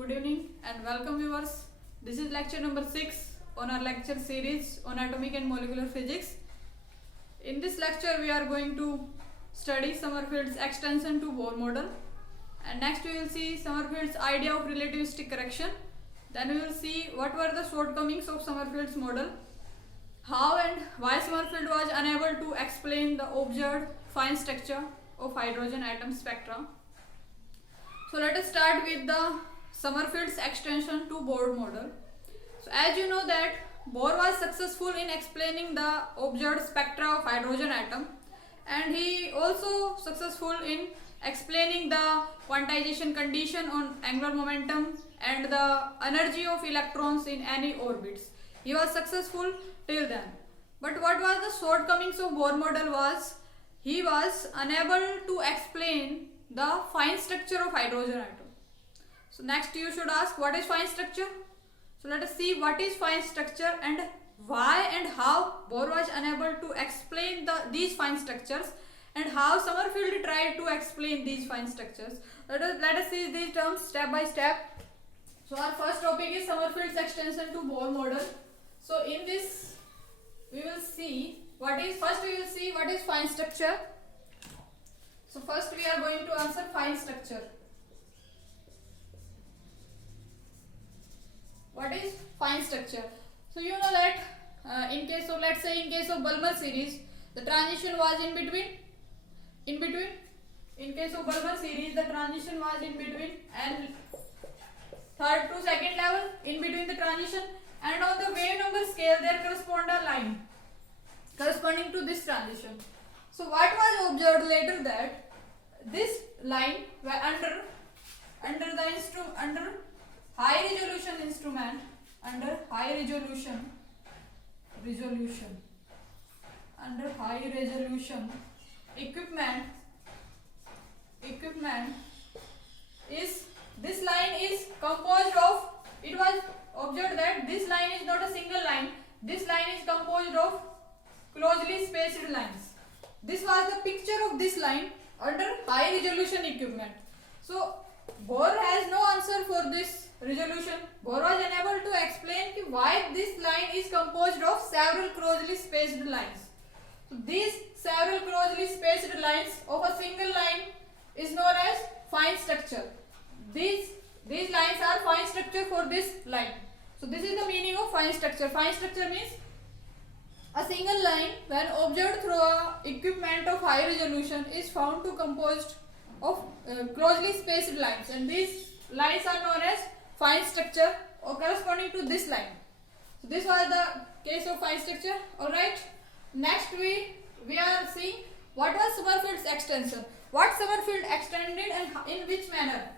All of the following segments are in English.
Good evening and welcome viewers. This is lecture number 6 on our lecture series on atomic and molecular physics. In this lecture we are going to study Sommerfeld's extension to Bohr model, and next we will see Sommerfeld's idea of relativistic correction. Then we will see what were the shortcomings of Sommerfeld's model, how and why Sommerfeld was unable to explain the observed fine structure of hydrogen atom spectra. So let us start with the Sommerfeld's extension to Bohr model. So as you know that Bohr was successful in explaining the observed spectra of hydrogen atom, and he also successful in explaining the quantization condition on angular momentum and the energy of electrons in any orbits. He was successful till then. But what was the shortcomings of Bohr model was he was unable to explain the fine structure of hydrogen atom. So next you should ask, what is fine structure? So let us see what is fine structure and why and how Bohr was unable to explain these fine structures, and how Sommerfeld tried to explain these fine structures. Let us see these terms step by step. So our first topic is Sommerfeld's extension to Bohr model. So in this we will see what is fine structure. So first we are going to answer fine structure. What is fine structure? So you know that in case of Balmer series, the transition was in between. In case of Balmer series, the transition was in between, and third to second level in between the transition, and on the wave number scale there correspond a line corresponding to this transition. So what was observed later, that this line under high resolution instrument, under high resolution equipment is, this line is composed of, it was observed that this line is not a single line, this line is composed of closely spaced lines. This was the picture of this line under high resolution equipment. So Bohr has no answer for this resolution. Bohr was unable to explain why this line is composed of several closely spaced lines. So these several closely spaced lines of a single line is known as fine structure. These lines are fine structure for this line. So this is the meaning of fine structure. Fine structure means a single line when observed through a equipment of high resolution is found to composed of closely spaced lines, and these lines are known as fine structure or corresponding to this line. So this was the case of fine structure. Alright. Next we are seeing what was Sommerfeld's extension. What Sommerfeld extended and in which manner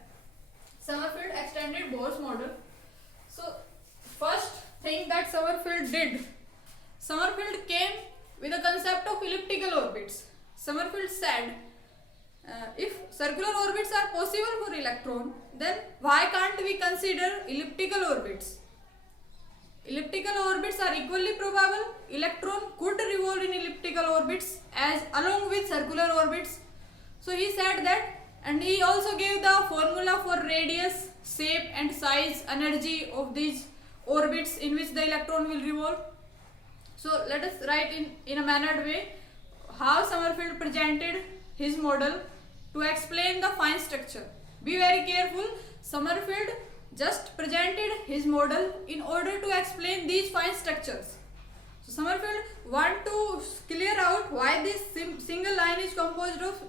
Sommerfeld extended Bohr's model. So first thing that Sommerfeld did, Sommerfeld came with the concept of elliptical orbits. Sommerfeld said, if circular orbits are possible for electron, then why can't we consider elliptical orbits? Elliptical orbits are equally probable. Electron could revolve in elliptical orbits as along with circular orbits. So he said that, and he also gave the formula for radius, shape and size, energy of these orbits in which the electron will revolve. So let us write in a mannered way how Sommerfeld presented his model to explain the fine structure. Be very careful. Sommerfeld just presented his model in order to explain these fine structures. So Sommerfeld want to clear out why this single line is composed of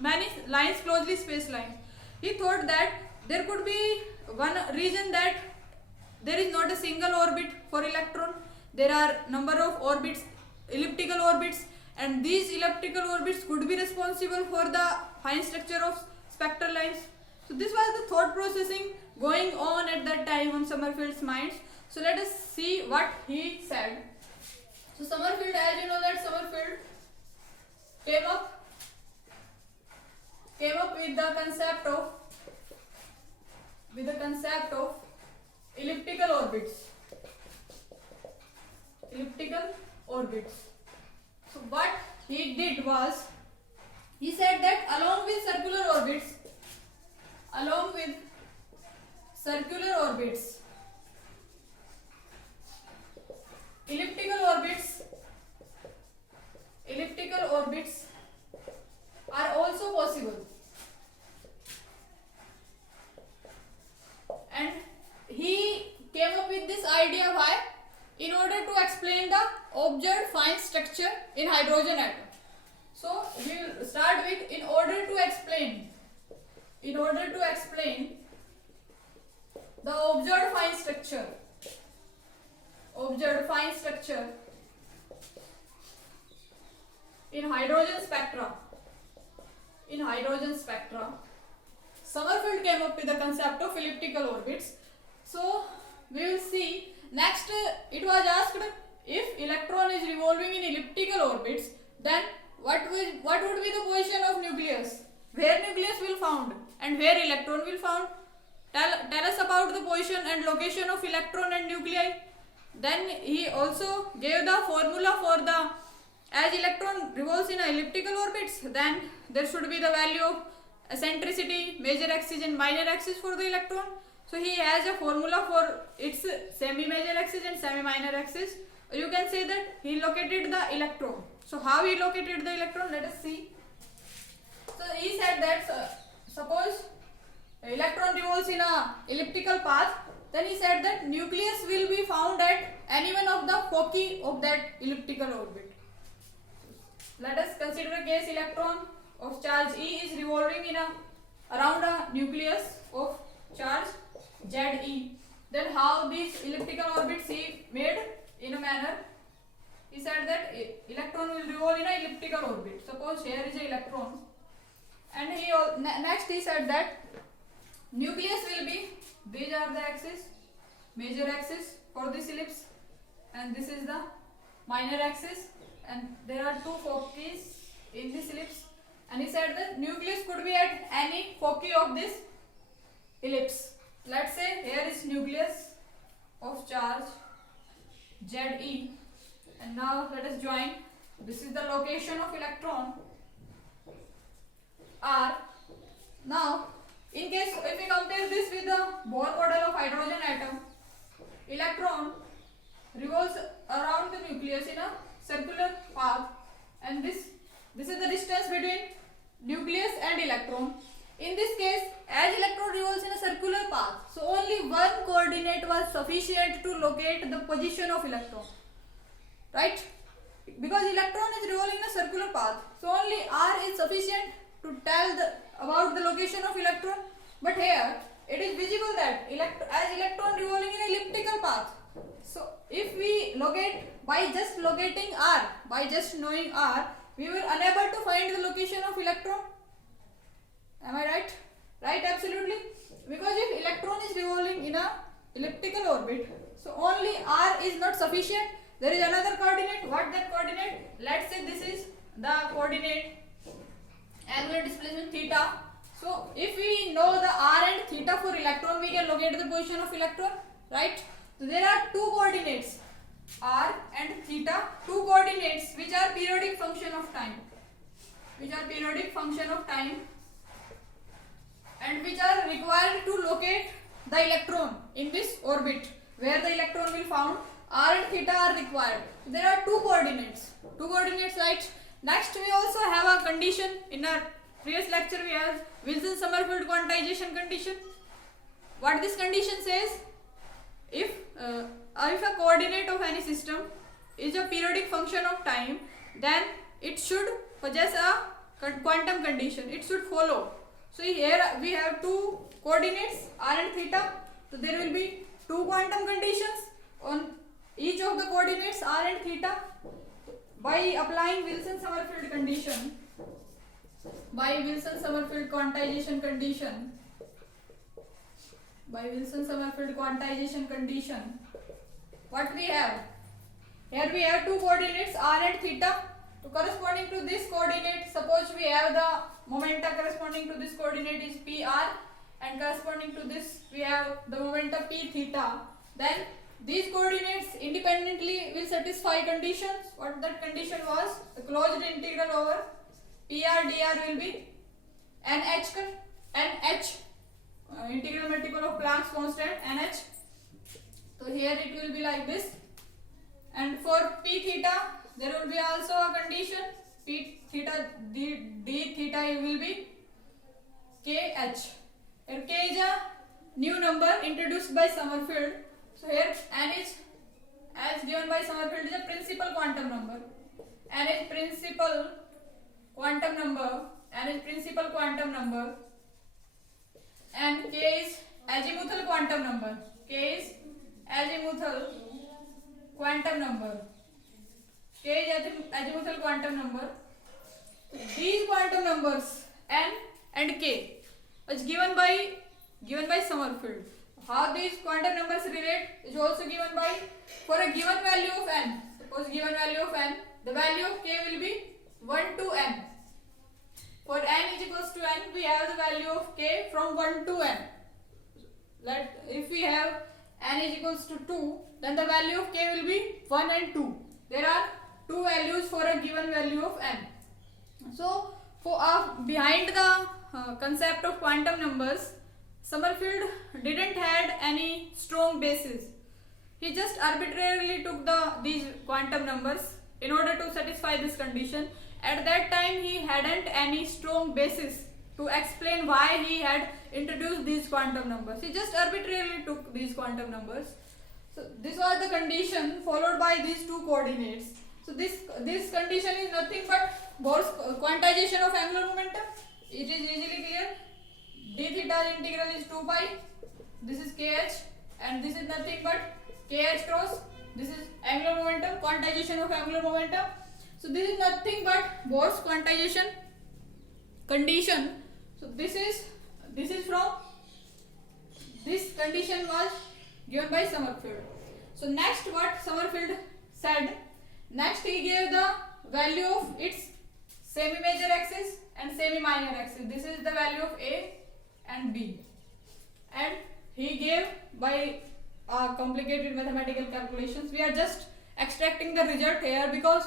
many lines, closely spaced lines. He thought that there could be one reason that there is not a single orbit for electron. There are number of orbits, elliptical orbits, and these elliptical orbits could be responsible for the fine structure of spectral lines. So this was the thought processing going on at that time on Sommerfeld's mind. So let us see what he said. So Sommerfeld, as you know that Sommerfeld came up with the concept of elliptical orbits. So what he did was, he said that along with circular orbits, elliptical orbits are also possible. And he came up with this idea why? In order to explain the observed fine structure in hydrogen atom. So we will start with in order to explain the observed fine structure in hydrogen spectra. Sommerfeld came up with the concept of elliptical orbits. So we will see next. It was asked, if electron is revolving in elliptical orbits, then what would be the position of nucleus? Where nucleus will found and where electron will found? Tell us about the position and location of electron and nuclei. Then he also gave the formula for the, as electron revolves in elliptical orbits, then there should be the value of eccentricity, major axis and minor axis for the electron. So he has a formula for its semi-major axis and semi-minor axis. You can say that he located the electron. So how he located the electron? Let us see. So he said that suppose electron revolves in a elliptical path, then he said that nucleus will be found at any one of the foci of that elliptical orbit. Let us consider a case electron of charge E is revolving in around a nucleus of charge Ze. Then how these elliptical orbits he made in a manner? He said that electron will revolve in an elliptical orbit. Suppose here is an electron, and he next he said that nucleus will be, these are the axis, major axis for this ellipse, and this is the minor axis, and there are two foci in this ellipse. And he said that nucleus could be at any foci of this ellipse. Let's say here is nucleus of charge Ze, and now let us join. This is the location of electron R. Now in case if we compare this with the Bohr model of hydrogen atom, electron revolves around the nucleus in a circular path, and this is the distance between nucleus and electron. In this case, as electron revolves in a circular path, so only one coordinate was sufficient to locate the position of electron, right? Because electron is revolving in a circular path, so only R is sufficient to tell about the location of electron. But here it is visible that as electron revolving in an elliptical path, so if we locate by just locating R, by just knowing R, we will unable to find the location of electron. Am I right? Right, absolutely. Because if electron is revolving in a elliptical orbit, so only R is not sufficient. There is another coordinate. What that coordinate? Let's say this is the coordinate angular displacement theta. So if we know the R and theta for electron, we can locate the position of electron, right? So there are two coordinates, R and theta, two coordinates which are periodic function of time, and which are required to locate the electron in this orbit where the electron will found. R and theta are required. So there are two coordinates, right? Next we also have a condition. In our previous lecture we have Wilson-Sommerfeld quantization condition. What this condition says, if a coordinate of any system is a periodic function of time, then it should possess a quantum condition, it should follow. So here we have two coordinates R and theta, so there will be two quantum conditions on each of the coordinates R and theta. By applying Wilson-Sommerfeld condition, by Wilson-Sommerfeld quantization condition, what we have? Here we have two coordinates R and theta. So corresponding to this coordinate, suppose we have the momenta corresponding to this coordinate is PR, and corresponding to this we have the momenta P theta. Then these coordinates independently will satisfy conditions. What that condition was? The closed integral over PR dr will be NH integral multiple of Planck's constant nh. So here it will be like this. And for p theta there will be also a condition. P theta d theta will be kh. Here k is a new number introduced by Sommerfeld. So here n is, as given by Sommerfeld, is a principal quantum number. N is principal quantum number. N is principal quantum number. And k is azimuthal quantum number. K is azimuthal quantum number. K is azimuthal quantum number. These quantum numbers n and k is given by Sommerfeld. How these quantum numbers relate is also given by, for a given value of n. Suppose given value of n, the value of k will be 1 to n. For n is equals to n, we have the value of k from 1 to n. If we have n is equals to 2, then the value of k will be 1 and 2. There are two values for a given value of n. So, behind the concept of quantum numbers, Sommerfeld didn't had any strong basis. He just arbitrarily took these quantum numbers in order to satisfy this condition. At that time he hadn't any strong basis to explain why he had introduced these quantum numbers. He just arbitrarily took these quantum numbers. So this was the condition followed by these two coordinates. So this condition is nothing but Bohr's quantization of angular momentum. It is easily clear. D theta integral is 2 pi. This is kh, and this is nothing but kh cross. This is angular momentum, quantization of angular momentum. So this is nothing but Bohr's quantization condition. So this is from, this condition was given by Sommerfeld. So next what Sommerfeld said, next he gave the value of its semi-major axis and semi-minor axis. This is the value of A and B, and he gave by complicated mathematical calculations. We are just extracting the result here because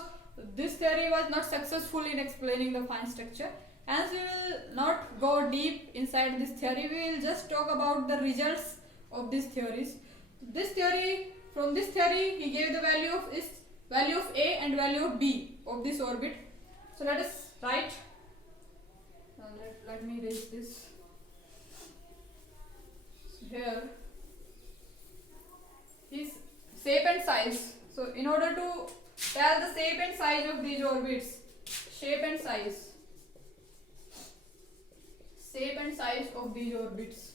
this theory was not successful in explaining the fine structure. Hence we will not go deep inside this theory. We will just talk about the results of these theories. From this theory he gave the value of A and value of B of this orbit. So let us write. Let me erase this. Here is shape and size. So in order to tell the shape and size of these orbits, shape and size of these orbits.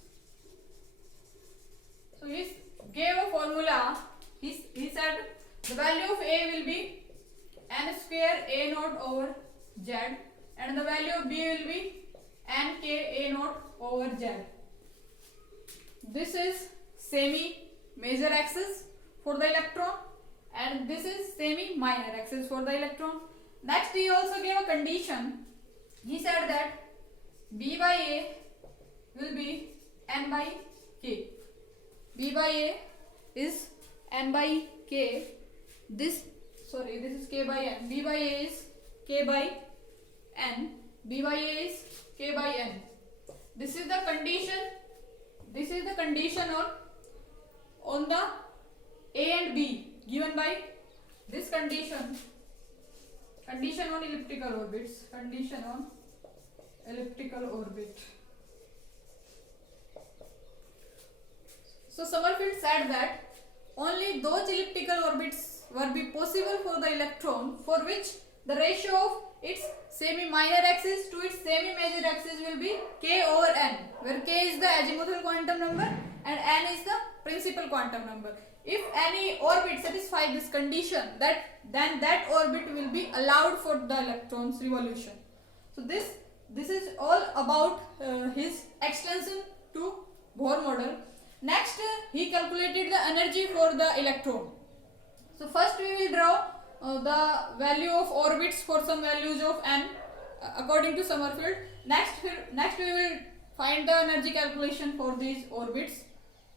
So he gave a formula. He said the value of A will be n square A naught over Z, and the value of B will be n k A naught over Z. This is semi-major axis for the electron, and this is semi-minor axis for the electron. Next he also gave a condition. He said that B by A will be n by k. B by A is n by k. This is k by n. B by A is k by n. B by A is k by n. This is the condition. This is the condition on the A and B given by this condition. Condition on elliptical orbits. Condition on elliptical orbit. So Sommerfeld said that only those elliptical orbits will be possible for the electron for which the ratio of its semi-minor axis to its semi-major axis will be k over n, where k is the azimuthal quantum number and n is the principal quantum number. If any orbit satisfies this condition, then that orbit will be allowed for the electron's revolution. So this is all about his extension to Bohr model. Next, he calculated the energy for the electron. So first we will draw the value of orbits for some values of n according to Sommerfeld. Next we will find the energy calculation for these orbits.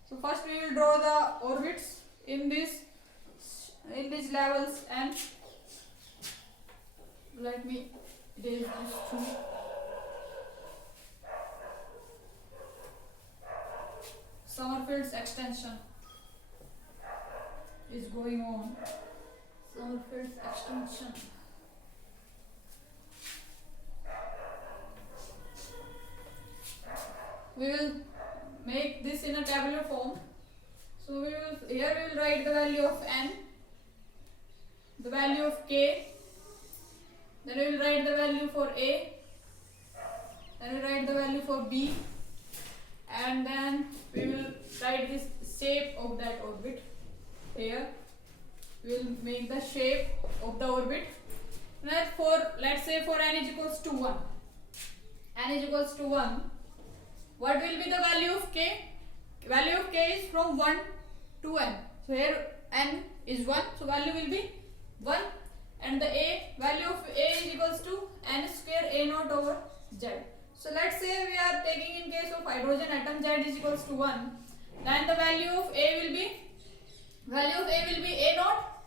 So first we will draw the orbits in these levels, and let me erase this too. Summerfield's extension is going on. Summerfield's extension. We will make this in a tabular form. So here we will write the value of n, the value of k, then we will write the value for a, then we will write the value for b, and then we will write this shape of that orbit. Here we will make the shape of the orbit. Let's say for n is equals to 1. N is equals to 1. What will be the value of k? Value of k is from 1 to n. So here n is 1, so value will be 1, and the value of a is equals to n square a naught over z. So let's say we are taking in case of hydrogen atom, z is equals to 1, then the value of a will be a naught,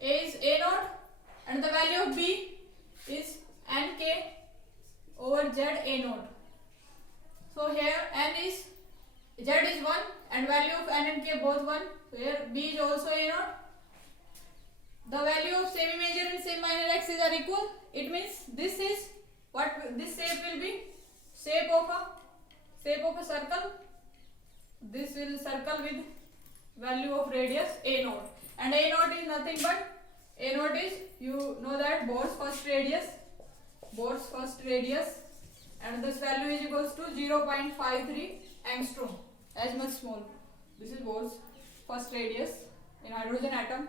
a is a naught, and the value of b is nk over z a naught. So here z is 1 and value of n and k both 1. So here b is also a naught. The value of semi-major and semi-minor axes are equal. It means this is what this shape will be. Shape of a circle. This will circle with value of radius a naught. And a naught is nothing but you know that Bohr's first radius, and this value is equals to 0.53 angstrom, as much small. This is Bohr's first radius in hydrogen atom.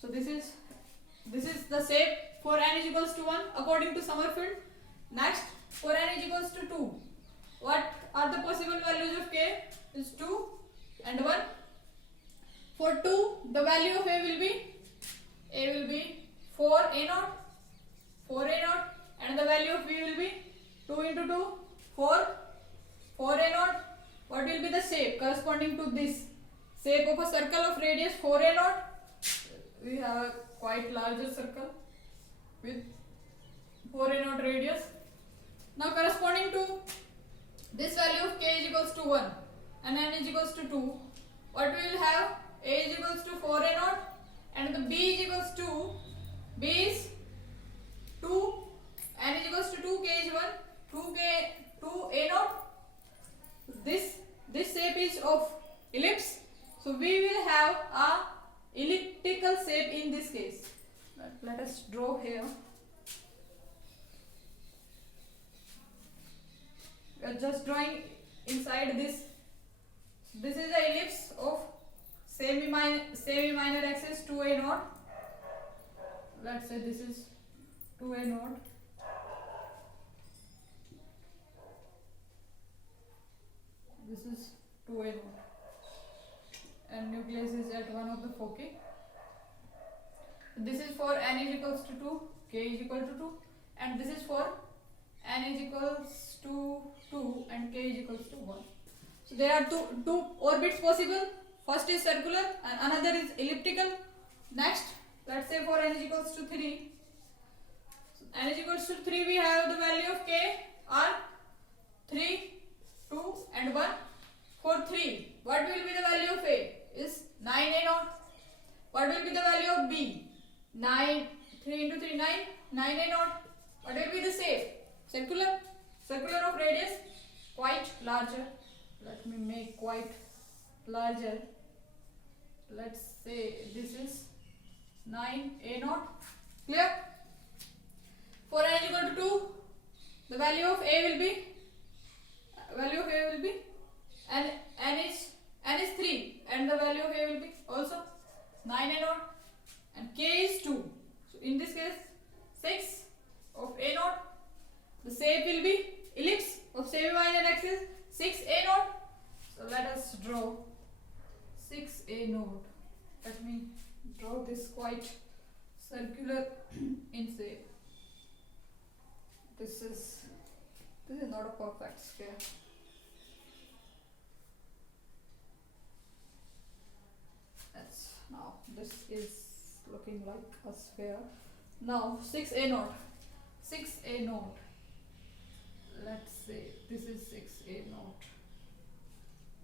So this is the shape for n is equals to 1 according to Summerfield. Next, for n is equals to 2. What are the possible values of k? Is 2 and 1. For 2, the value of a will be 4 a naught, and the value of b will be 2 into 2, 4 a naught. What will be the shape corresponding to this shape of a circle of radius 4 a naught? We have a quite larger circle with 4 a naught radius. Now corresponding to this value of k is equals to 1 and n is equals to 2, what we will have? A is equals to 4 a naught, and the b is equals to b is 2, n is equals to 2, k is 1, 2 a naught. This shape is of ellipse, so we will have a elliptical shape in this case. Let us draw here. We are just drawing inside this. This is the ellipse of semi-minor axis 2a naught. Let's say this is 2a naught. This is 2a naught. And nucleus is at one of the foci. This is for n is equals to 2, k is equal to 2, and this is for n is equals to 2 and k is equals to 1. So there are two orbits possible. First is circular and another is elliptical. Next, let's say for n is equals to 3. So n is equals to 3, we have the value of k are 3, 2 and 1. For 3, what will be the value of a? Is 9a naught. What will be the value of b? 9, 3 into 3, 9a naught. What will be the shape? Circular of radius, quite larger. Let me make quite larger. Let's say this is 9a naught. Clear? For n is equal to 2, the value of a will be and n is 3, and the value of a will be also 9a naught, and k is 2. So in this case 6 of a naught. The shape will be ellipse of semi-minor axis 6a naught. So let us draw 6a naught. Let me draw this quite circular in shape. This is not a perfect sphere. Now this is looking like a sphere. Now 6a naught. Let's say this is 6a naught.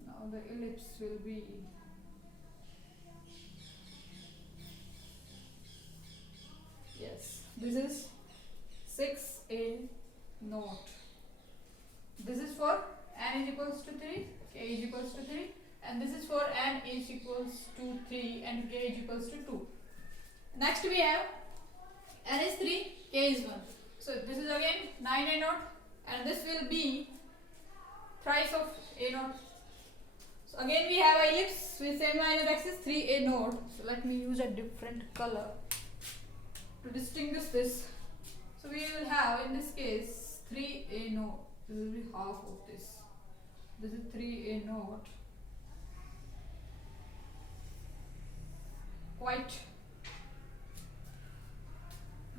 Now Now the ellipse will be yes. This is 6a naught. This is for n is equals to 3, k is equals to 3, and this is for n is equals to 3 and k is equals to 2. Next we have n is 3, k is 1. So this is again 9a naught, and this will be thrice of a naught. So again we have ellipse with same line and axis 3a naught. So let me use a different color to distinguish this. So we will have in this case 3a naught. This will be half of this. This is 3a naught. Quite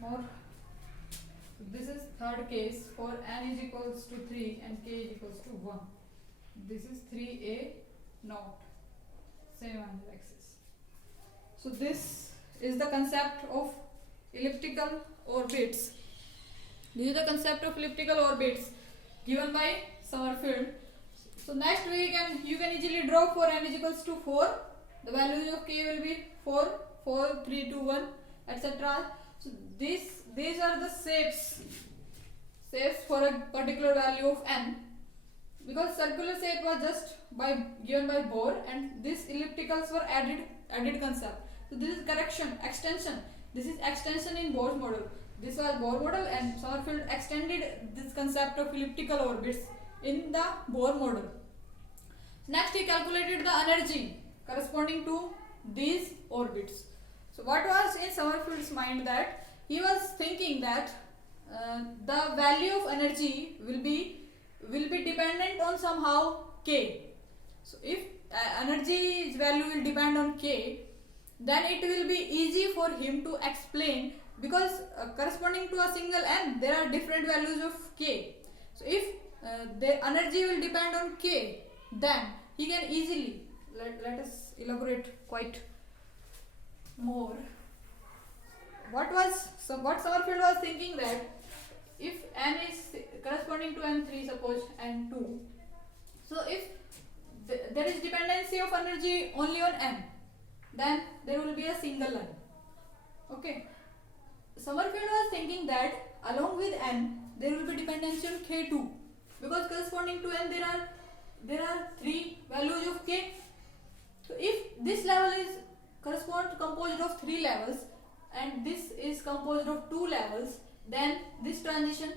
more. So this is third case for n is equals to 3 and k is equals to 1. This is 3a naught. Same on the axis. So this is the concept of elliptical orbits. This is the concept of elliptical orbits given by Sommerfeld. So next you can easily draw for n is equals to 4. The values of k will be 4, 4, 3, 2, 1, etc. So these are the shapes for a particular value of n. Because circular shape was just given by Bohr, and these ellipticals were added concept. So this is correction, extension. This is extension in Bohr's model. This was Bohr model, and Sommerfeld extended this concept of elliptical orbits in the Bohr model. Next, he calculated the energy corresponding to these orbits. So what was in Sommerfeld's mind, that he was thinking that the value of energy will be dependent on somehow k. So if energy's value will depend on k, then it will be easy for him to explain, because corresponding to a single n there are different values of k. So if the energy will depend on k, then he can easily, let us elaborate quite more. What Sommerfeld was thinking, that if n is corresponding to n3, suppose n2, so if there is dependency of energy only on n, then there will be a single line. Okay. Sommerfeld was thinking that along with n there will be dependency on k2, because corresponding to n there are 3 values of k. So if this level is composed of 3 levels and this is composed of 2 levels, then this transition